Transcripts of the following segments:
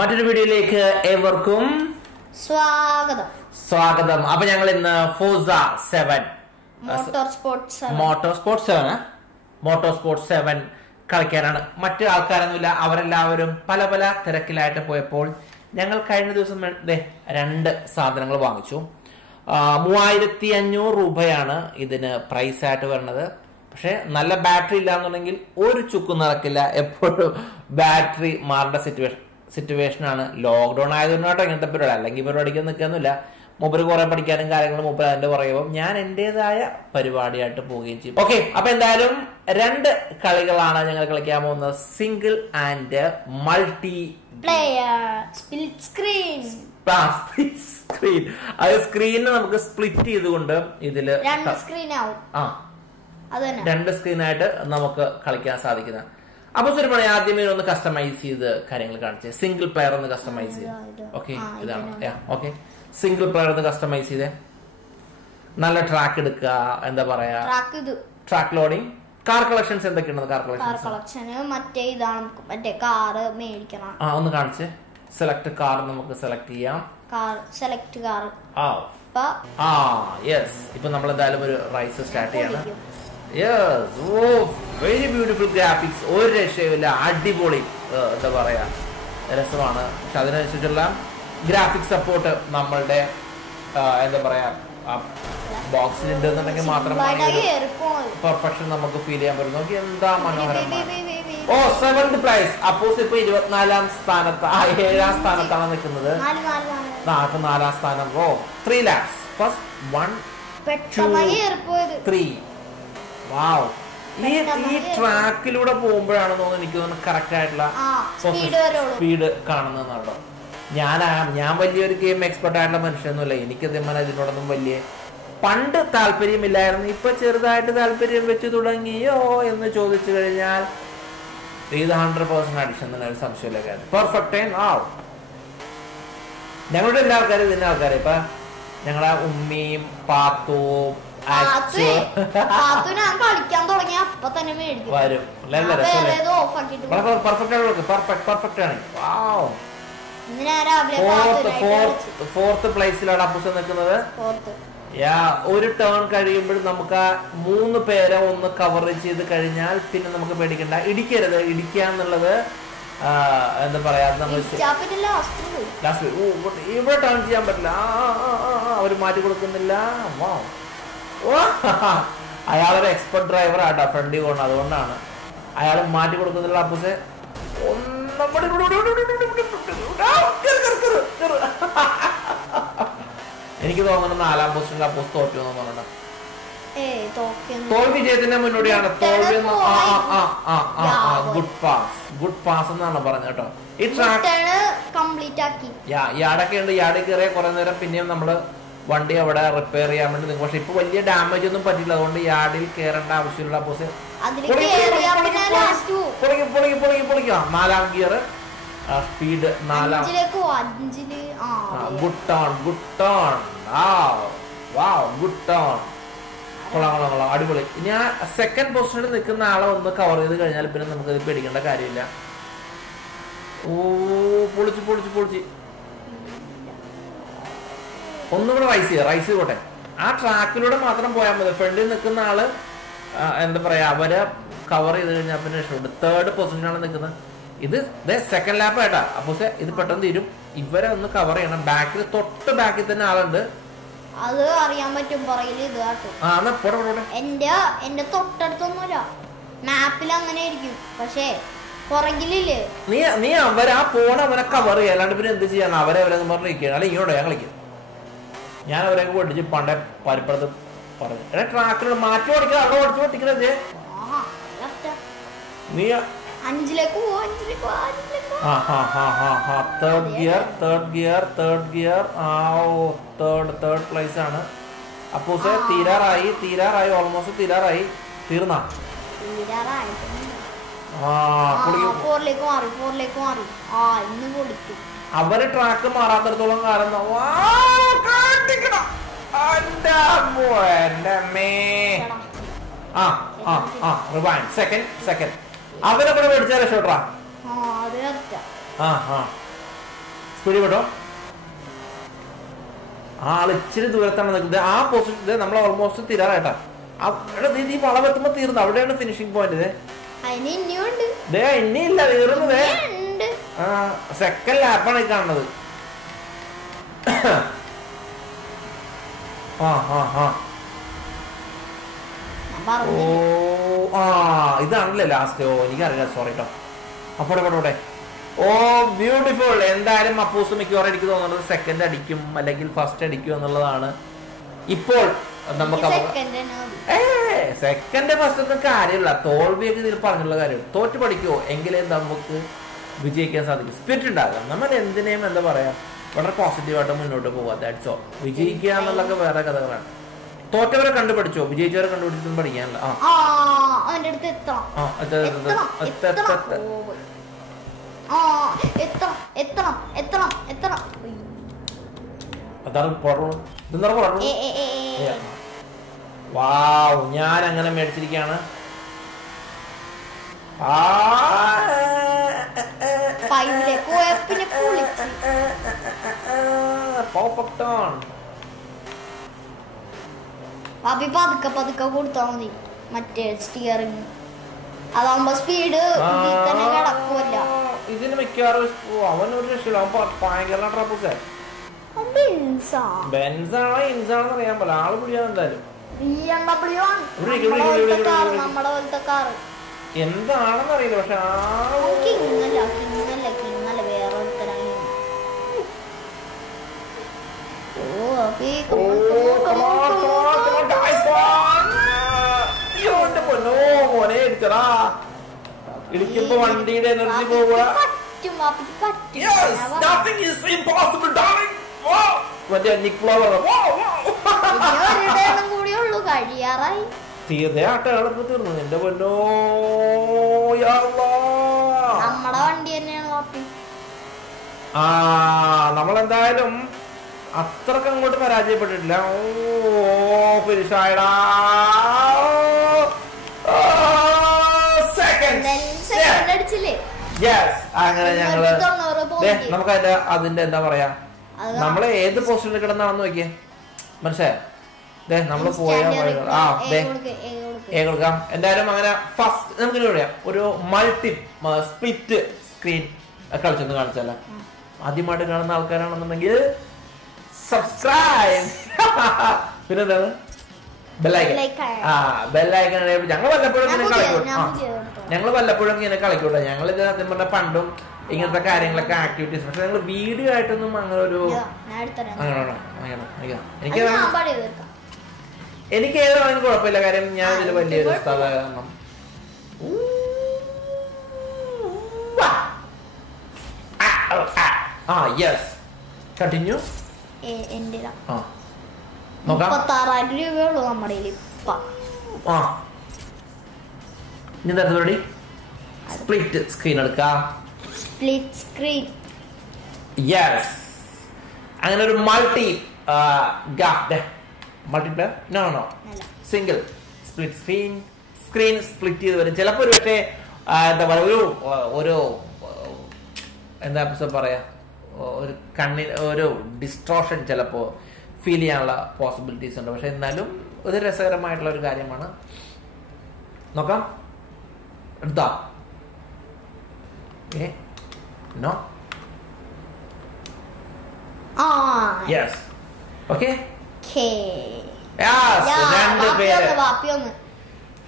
മറ്റൊരു വീഡിയോയിലേക്ക് ഏവർക്കും സ്വാഗതം. അപ്പൊ ഞങ്ങൾ ഇന്ന് ഫോർസ 7 മോട്ടോർസ്പോർട്ട് 7 കളിക്കാനാണ്. മറ്റു ആൾക്കാരൊന്നുമില്ല, അവരെല്ലാവരും പല പല തിരക്കിലായിട്ട് പോയപ്പോൾ ഞങ്ങൾ കഴിഞ്ഞ ദിവസം 2 സാധനങ്ങൾ വാങ്ങിച്ചു. 3500 രൂപയാണ് ഇതിന് പ്രൈസ് ആയിട്ട് വരുന്നത്. പക്ഷെ നല്ല ബാറ്ററി ഇല്ലാന്നുണ്ടെങ്കിൽ ഒരു ചുക്കും നടക്കില്ല. എപ്പോഴും ബാറ്ററി മാറേണ്ട സിറ്റുവേഷൻ ആണ്. ലോക്ക്ഡൌൺ ആയതുകൊണ്ടാട്ടോ ഇങ്ങനത്തെ പരിപാടി. അല്ലെങ്കിൽ പരിപാടിക്ക് നിൽക്കുന്നില്ല. മൂപ്പര് കുറെ പഠിക്കാനും കാര്യങ്ങളും മൂപ്പര് അതിന്റെ പറയുമ്പോൾ ഞാൻ എന്റേതായ പരിപാടിയായിട്ട് പോവുകയും ചെയ്യും. ഓക്കെ, അപ്പൊ എന്തായാലും 2 കളികളാണ് ഞങ്ങൾ കളിക്കാൻ പോകുന്നത്. Single and multi player split screen. അത് സ്ക്രീനിന് നമുക്ക് സ്പ്ലിറ്റ് ചെയ്തുകൊണ്ട് ഇതില് 2 സ്ക്രീൻ ആവും. 2 സ്ക്രീനായിട്ട് നമുക്ക് കളിക്കാൻ സാധിക്കുന്ന. അപ്പൊ സുരമണി ആദ്യമേ ഒന്ന് കസ്റ്റമൈസ് ചെയ്ത് കാര്യങ്ങൾ കാണിച്ചേ. സിംഗിൾ പ്ലെയർ ഒന്ന് കസ്റ്റമൈസ് ചെയ്ത്. ഓക്കെ, ഇതാണ്. ഓക്കെ, സിംഗിൾ പ്ലെയർ ഒന്ന് കസ്റ്റമൈസ് ചെയ്തേ. നല്ല ട്രാക്ക് എടുക്കുക, എന്താ പറയാ, ട്രാക്ക് ലോഡിങ്. കാർ കളക്ഷൻസ് എന്തൊക്കെയാണ്? കാർ കളക്ഷൻ മറ്റേ കാറ് മേടിക്കണം. ഒന്ന് കാണിച്ചേ. സെലക്ട് കാർ നമുക്ക് സെലക്ട് ചെയ്യാം. Select car. യെസ്. ഇപ്പൊ നമ്മൾ എന്തായാലും ഒരു റൈസ് സ്റ്റാർട്ട് ചെയ്യണം. വെരി ബ്യൂട്ടിഫുൾ ഗ്രാഫിക്സ്, ഒരു രക്ഷയുമില്ല, അടിപൊളി. എന്താ പറയാ, രസമാണ്. പക്ഷെ അതിനനുസരിച്ചുള്ള ഗ്രാഫിക്സ് സപ്പോർട്ട് നമ്മളുടെ എന്താ പറയാ ബോക്സിൽ ഉണ്ടെന്നുണ്ടെങ്കിൽ മാത്രമാണ് പെർഫെക്ഷൻ നമുക്ക് ഫീൽ ചെയ്യാൻ പറ്റും. നോക്കി എന്താ മനോഹരമാണ്. 7th place. അപ്പോസ് ഇപ്പൊ 24ാം സ്ഥാനത്ത്, 7ാം സ്ഥാനത്താണ് നിൽക്കുന്നത്. 4ാം സ്ഥാനം. 3 laps. ഫസ്റ്റ് 1 2 3. വാവ്. ഈ ട്രാക്കിലൂടെ പോകുമ്പോഴാണ് തോന്നുന്നു എനിക്ക് തോന്നുന്നു കറക്റ്റ് ആയിട്ടുള്ള സ്പീഡ് കാണുന്നതെന്നുണ്ടോ. ഞാൻ വലിയൊരു ഗെയിം എക്സ്പെർട്ട് ആയിട്ടുള്ള മനുഷ്യനൊന്നുമില്ല. എനിക്ക് ഇതിനോടൊന്നും വലിയ പണ്ട് താല്പര്യമില്ലായിരുന്നു. ഇപ്പൊ ചെറുതായിട്ട് താല്പര്യം വെച്ച് തുടങ്ങിയോ എന്ന് ചോദിച്ചു കഴിഞ്ഞാൽ ഇത് 100% അഡിഷൻ തന്നെ, ഒരു സംശയമില്ല. കാര്യം പെർഫെക്റ്റ് ടൈം ആവും. ഞങ്ങളുടെ എല്ലാ ആൾക്കാരും ഇതിന്റെ ആൾക്കാരെ ഇപ്പൊ ഞങ്ങളുടെ ഉമ്മയും പാത്തുവും വരും. പെർഫെക്റ്റ് ആണ്. ഫോർത്ത് പ്ലേസിലാണ് അപ്പൂസ നിൽക്കുന്നത്. ഒരു ടേൺ കഴിയുമ്പോഴും നമുക്ക് ആ 3 പേരെ ഒന്ന് കവർ ചെയ്ത് കഴിഞ്ഞാൽ പിന്നെ നമുക്ക് പേടിക്കണ്ട. ഇടിക്കരുത്. ഇടിക്കാന്നുള്ളത് എന്താ പറയാ, ഇവിടെ ടേൺ ചെയ്യാൻ പറ്റില്ല. അവര് മാറ്റി കൊടുക്കുന്നില്ല. അയാളൊരു എക്സ്പെർട്ട് ഡ്രൈവർ ആട്ടോ, ഫ്രണ്ടി പോകണം. അതുകൊണ്ടാണ് അയാൾ മാറ്റി കൊടുക്കുന്നില്ല. അപ്പൂസെ എനിക്ക് തോന്നുന്നു 4ാം പൊസിഷനിൽ അപ്പൂസ് തോറ്റു എന്ന് പറഞ്ഞത്. തോൽവി വിജയത്തിന്റെ മുന്നോടിയാണ്. തോൽവി. ഗുഡ് പാസ് എന്നാണ് പറഞ്ഞത് കേട്ടോ. ഈ ട്രാക്ക് യാടൊക്കെ ഉണ്ട്. യാർഡിൽ കയറിയ കുറെ നേരം പിന്നെയും നമ്മള് വണ്ടി അവിടെ റിപ്പയർ ചെയ്യാൻ വേണ്ടി നിൽക്കും. പക്ഷെ ഇപ്പൊ വലിയ ഡാമേജ് ഒന്നും പറ്റില്ല. അതുകൊണ്ട് യാർഡിൽ കയറേണ്ട ആവശ്യമില്ല. അപ്പോസ് 4ാം ഗിയർ സ്പീഡ്. 4ാം. Good turn. കൊള്ളാം. അടിപൊളി. ഞാൻ 2nd പൊസിഷനിൽ നിൽക്കുന്ന ആളെ ഒന്ന് കവർ ചെയ്ത് കഴിഞ്ഞാൽ പിന്നെ നമുക്ക് ഇത് പേടിക്കേണ്ട കാര്യമില്ല. പൊളിച്ച് ഒന്നുകൂടെ റൈസ് ചെയ്തോട്ടെ. ആ ട്രാക്കിലൂടെ മാത്രം പോയാൽ മതി. ഫ്രണ്ടിൽ നിൽക്കുന്ന ആള് എന്താ പറയാ, അവരെ കവർ ചെയ്ത് കഴിഞ്ഞാൽ പിന്നെ രക്ഷപ്പെട്ടു. 3rd പൊസിഷനാണ് നിൽക്കുന്നത്. ഇത് 2nd ലാപ്പ് ആയിട്ടാ. അപ്പൊ ഇത് പെട്ടെന്ന് തീരും. ഇവരെ ഒന്ന് കവർ ചെയ്യണം. തൊട്ട് ബാക്കിൽ തന്നെ ആളുണ്ട്. അത് അറിയാൻ പറ്റും. എന്റെ തൊട്ടടുത്തൊന്നുമില്ല. മാപ്പിൽ അങ്ങനെ ആയിരിക്കും. പക്ഷേ പുറകിലില്ലേ നീ അവരെ ആ അവനെ കവർ ചെയ്യാൻ. അല്ലാണ്ട് പിന്നെ എന്ത് ചെയ്യാൻ? അവരെ പറഞ്ഞിരിക്കുകയാണ്. അല്ലെങ്കിൽ ഇങ്ങോട്ടോ ഞാൻ കളിക്കും. ഞാൻ അവരെയൊക്കെ പൊട്ടിച്ച് പണ്ടേ പരിപ്പുറത്ത് പറഞ്ഞു. ട്രാക്കിലൂടെ മാറ്റി ഓടിക്കണം. അവിടെ ഓടിച്ചു പൊട്ടിക്കണത് നീ 5ലേക്ക് പോവാൻ. 3rd gear. തേർഡ് പ്ലേസ് ആണ്. അപ്പൂസെ തീരാറായി. ഓൾമോസ്റ്റ് തീരാറായി. തീർന്ന അവര് ട്രാക്ക് മാറാത്തടത്തോളം കാലം സെക്കൻഡ് അവരെ കൂടെ മേടിച്ചാൽ രക്ഷോട്ടാ. സ്പീഡിൽ വിട്ടോ. ആള് ഇച്ചിരി ദൂരത്താണ് നിൽക്കുന്നത്. ആ പൊസിഷൻ നമ്മൾ ഓൾമോസ്റ്റ് തീരാറായിട്ടാ. ഈ വളവെത്തുമ്പോ തീർന്നു. അവിടെയാണ് ഫിനിഷിംഗ് പോയിന്റ്. ഇനിയില്ല, തീർന്നതേ. സെക്കൻഡ് ലാപ്പാണ് ഈ കാണുന്നത്. ഇതാണല്ലേ ലാസ്റ്റ്. എനിക്കറിയില്ല, സോറി കേട്ടോ. അപ്പോടെ ബ്യൂട്ടിഫുൾ. എന്തായാലും അപ്പൂസ് മിക്കവാറും എനിക്ക് തോന്നുന്നത് സെക്കൻഡ് അടിക്കും അല്ലെങ്കിൽ ഫസ്റ്റ് അടിക്കും എന്നുള്ളതാണ് ഇപ്പോൾ നമുക്ക്. സെക്കൻഡ് ഫസ്റ്റ് ഒന്നും കാര്യമില്ല, തോൽവിയൊക്കെ ഇതിൽ പറഞ്ഞുള്ള കാര്യം. തോറ്റു പഠിക്കുമോ എങ്കിലേ നമുക്ക് വിജയിക്കാൻ സാധിക്കും. സ്പിരിറ്റ് ഉണ്ടാകാം. നമ്മൾ എന്തിനേയും എന്താ പറയാ, വളരെ പോസിറ്റീവായിട്ട് മുന്നോട്ട് പോവാ. That's all. വിജയിക്കുക എന്നുള്ളതൊക്കെ വേറെ കഥകളാണ്. തോറ്റവരെ കണ്ടുപിടിച്ചോ, വിജയിച്ചവരെ കണ്ടുപിടിച്ചൊന്നും പഠിക്കാനല്ല. വാവ്, ഞാൻ അങ്ങനെ മേടിച്ചിരിക്കുകയാണ്. പെർഫെക്റ്റ് ആണ്. പതുക്കെ കൊടുത്താ മതി മറ്റേ സ്റ്റിയറിംഗ്. അതാകുമ്പോ സ്പീഡ് തന്നെ കിടക്കുമല്ല. ഇതിന് മിക്കവാറും അവനൊരു രക്ഷയില്ല. അവൻ ഭയങ്കര ട്രബിൾസ്. ബെൻസാണോ ഇൻസാണോ അറിയാൻ പോലെ ആള് പിടിയാ. എന്തായാലും എന്താണെന്ന് അറിയില്ല. പക്ഷെ ഇടിക്കുമ്പോ വണ്ടിയുടെ എനർജി പോവുക. തീർച്ചയായിട്ടും തീർന്നു. എന്റെ പൊന്നോ, നമ്മളെന്തായാലും അത്രക്ക് അങ്ങോട്ട് പരാജയപ്പെട്ടിട്ടില്ല. ഫിനിഷായടാ. അങ്ങനെ ഞങ്ങള് നമുക്ക് അതിന്റെ എന്താ പറയാ, നമ്മള് ഏത് പൊസിഷനിൽ കിടന്നാണെന്ന് നോക്കിയേ. മനസ്സിലായോ? നമ്മള് കൊടുക്കാം. എന്തായാലും അങ്ങനെ ഫസ്റ്റ് നമുക്ക് പറയാം ഒരു മൾട്ടി സ്പ്ലിറ്റ് സ്ക്രീൻ കളിച്ചൊന്ന് കാണിച്ചല്ല. ആദ്യമായിട്ട് കാണുന്ന ആൾക്കാരാണെന്നുണ്ടെങ്കിൽ സബ്സ്ക്രൈബ്. പിന്നെന്താണ് ബെല്ലൈക്കൺ. ബെല്ലൈക്കൺ. ഞങ്ങൾ വല്ലപ്പോഴും ഇങ്ങനെ കളിക്കൂട്ടെ. ഞങ്ങളിത് സത്യം പറഞ്ഞ പണ്ടും ഇങ്ങനത്തെ കാര്യങ്ങളൊക്കെ ആക്ടിവിറ്റീസ്. പക്ഷെ ഞങ്ങൾ വീഡിയോ ആയിട്ടൊന്നും അങ്ങനെ ഒരു എനിക്ക് ഏതാണെങ്കിലും കുഴപ്പമില്ല. കാര്യം ഞാൻ ഇതിൽ വലിയൊരു സ്ഥലം. Yes, continue. നോക്കാം. 36,000 രൂപയുള്ളൂ നമ്മുടെ സ്പ്ലിറ്റ് സ്ക്രീൻ എടുക്കാം. Split screen. യെസ്, അങ്ങനെ ഒരു multiplayer no single split screen split ചെയ്ത് വരും. ചിലപ്പോൾ ഒരു പക്ഷേ എന്താ പറയുക, ഒരു എന്താ പറയാ, ഒരു കണ്ണിന് ഒരു ഡിസ്ട്രോഷൻ ചിലപ്പോൾ ഫീൽ ചെയ്യാനുള്ള പോസിബിലിറ്റീസ് ഉണ്ട്. പക്ഷെ എന്നാലും ഒരു രസകരമായിട്ടുള്ള ഒരു കാര്യമാണ്. നോക്കാം. എടുത്താ നോ. Yes, okay.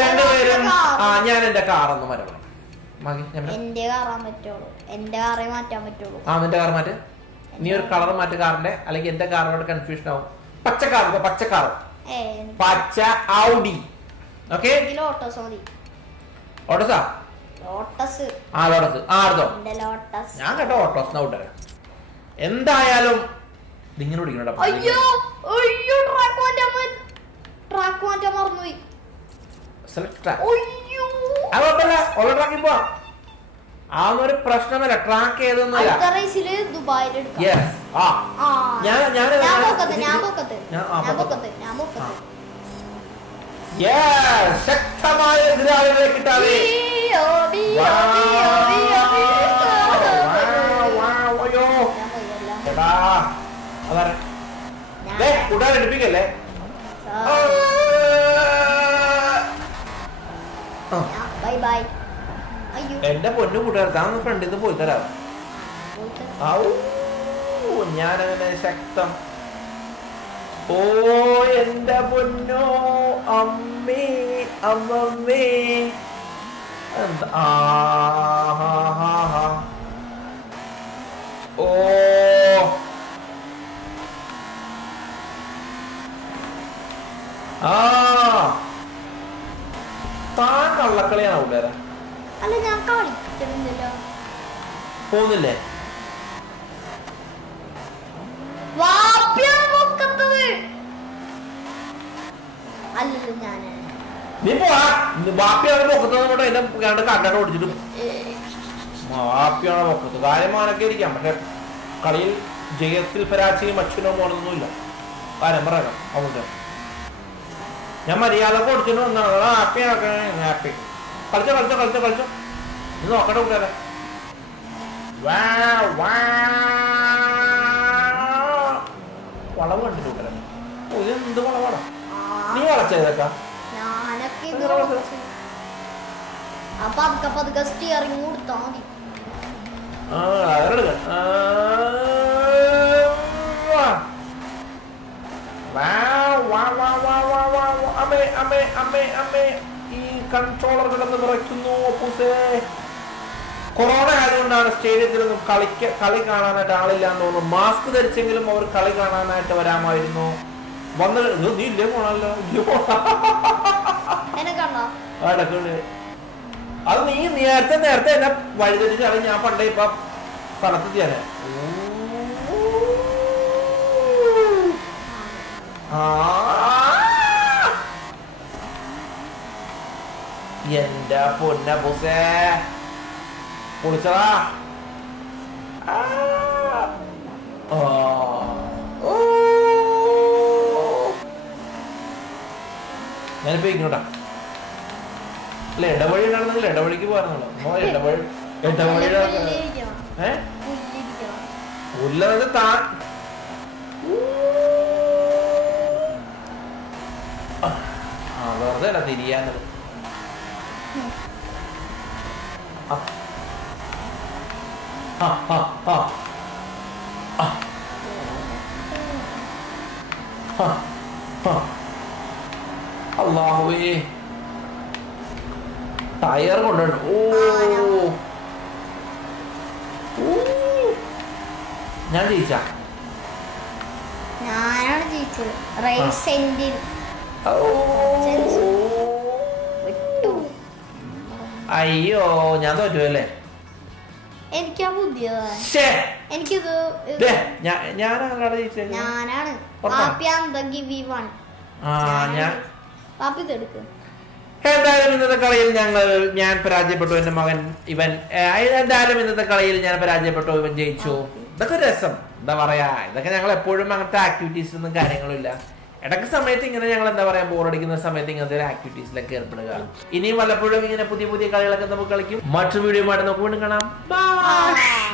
രണ്ടുപേരും ഞാൻ എന്റെ കാറൊന്ന് മരണം. എന്റെ കാറാൻ പറ്റുള്ളൂ. എന്റെ കാറേ മാറ്റാൻ പറ്റുള്ളൂ. നിന്റെ കാർ മാറ്റ്. നീ ഒരു കളർ മാറ്റ് കാറിന്റെ, അല്ലെങ്കിൽ എന്റെ കാറിനോട് കൺഫ്യൂഷൻ ആവും. പച്ചക്കാർ പച്ച ഔഡി. ഓക്കെ, ഓട്ടോസാ. ലോട്ടസ്. ഞാൻ കേട്ടോ ഓട്ടോസ് ഔട്ടര. എന്തായാലും ഇങ്ങനെ ഓടിക്കണ. അതൊരു പ്രശ്നമല്ല. ട്രാക്ക് ഏതൊന്നുമല്ല. ശക്തമായ എതിരാളികളെ കിട്ടാതെ അതാണ് കൂട്ടുകാരെ എടുപ്പിക്കല്ലേ. Bye bye. അയ്യോ എന്റെ പൊന്നു കൂട്ടുകാർ താൻ ഫ്രണ്ടിൽ നിന്ന് പോയി തരാം. ഞാനങ്ങനെ ശക്തം. ഓ എന്റെ പൊന്നോ അമ്മേ അമ്മമ്മേ എന്താ ഓ താൻ കള്ളക്കളിയാണ് കൂട്ടുകാരാ. അല്ല ഞാൻ കളിക്കുന്നില്ലല്ലോ. പോകുന്നില്ലേ? അല്ലല്ലോ ഞാന് നീ പോവാ. ബാപ്പിയാണ് പൊക്കത്തോട്ട് എന്നെ കണ്ണട ഓടിച്ചിട്ട് ബാപ്പിയാണ് പൊക്കത്ത്. കാര്യമാനൊക്കെ ഇരിക്കാം. പക്ഷെ കളിയിൽ ജയത്തിൽ പരാജയം അച്ഛനോ പോണതൊന്നുമില്ല. കാര്യം പറയാം അവസരം ഞാൻ മര്യാദ ഓടിച്ചിട്ട് വന്നാണ്. ഹാപ്പിയാക്കെ ഹാപ്പി കളിച്ചോ കളിച്ചോ കളിച്ചോ കളിച്ചോ. ഇത് നോക്കട്ടെ കൂട്ടുകാരെ. വളവ് കണ്ടിട്ട് കൂട്ടുകാരെ. ഇത് എന്ത് വളവാടാ നീ വളച്ചേതൊക്കെ? പതുക്കെ സ്റ്റിയറിംഗ് കൊടുത്താ മതി. ഈ കൺട്രോളർ കിടന്ന് കുറയ്ക്കുന്നു. കൊറോണ ആയതുകൊണ്ടാണ് സ്റ്റേഡിയത്തിലൊന്നും കളി കാണാനായിട്ട് ആളില്ലാന്ന് തോന്നുന്നു. മാസ്ക് ധരിച്ചെങ്കിലും അവർ കളി കാണാനായിട്ട് വരാമായിരുന്നു. വന്ന് നീ ഇല്ലേ പോണല്ലോ. അത് നീ നേരത്തെ എന്നെ വഴിതെറ്റിച്ചാണ്. ഞാൻ പണ്ടേ ഇപ്പൊ സ്ഥലത്ത് ചെയ്യാന് എന്റെ പൊന്ന പൂസേ പൊളിച്ചടാ. ഞാനിപ്പോ ഇങ്ങോട്ടാ. അല്ല ഇടവഴി ഉണ്ടായിരുന്നെങ്കിൽ ഇടവഴിക്ക് പോകാറുണ്ടോ? ഇടവഴി ഉള്ളത് താൻ വെറുതെ അല്ല തിരിയാന്നത്. അല്ലാഹുവേ ടയർ കൊണ്ടുണ്ട്. ഞാൻ ജയിച്ചാ? ഞാനാണ് ജയിച്ചത്. റൈസ് എൻഡിൽ അയ്യോ ഞാൻ തോറ്റു അല്ലേ? എനിക്കാ ബുദ്ധിയാണ്. ഞാനാണ് ജയിച്ചത്. ഞാനാണ്. എന്തായാലും ഇന്നത്തെ കളിയിൽ ഞാൻ പരാജയപ്പെട്ടു. എന്റെ മകൻ ഇവൻ എന്തായാലും ഇന്നത്തെ കളിയിൽ ഞാൻ പരാജയപ്പെട്ടു. ഇവൻ ജയിച്ചു. ഇതൊക്കെ രസം. എന്താ പറയാ, ഇതൊക്കെ ഞങ്ങൾ എപ്പോഴും അങ്ങനത്തെ ആക്ടിവിറ്റീസൊന്നും കാര്യങ്ങളും ഇല്ല. ഇടയ്ക്ക് സമയത്ത് ഇങ്ങനെ ഞങ്ങൾ എന്താ പറയാ ബോറടിക്കുന്ന സമയത്ത് ഇങ്ങനത്തെ ഒരു ആക്ടിവിറ്റീസിലൊക്കെ ഏർപ്പെടുക. ഇനിയും വല്ലപ്പോഴും ഇങ്ങനെ പുതിയ പുതിയ കളികളൊക്കെ നമുക്ക് കളിക്കും. മറ്റൊരു വീഡിയോ ആയിട്ട് നമുക്ക് വീണ്ടും കാണാം. ബൈ.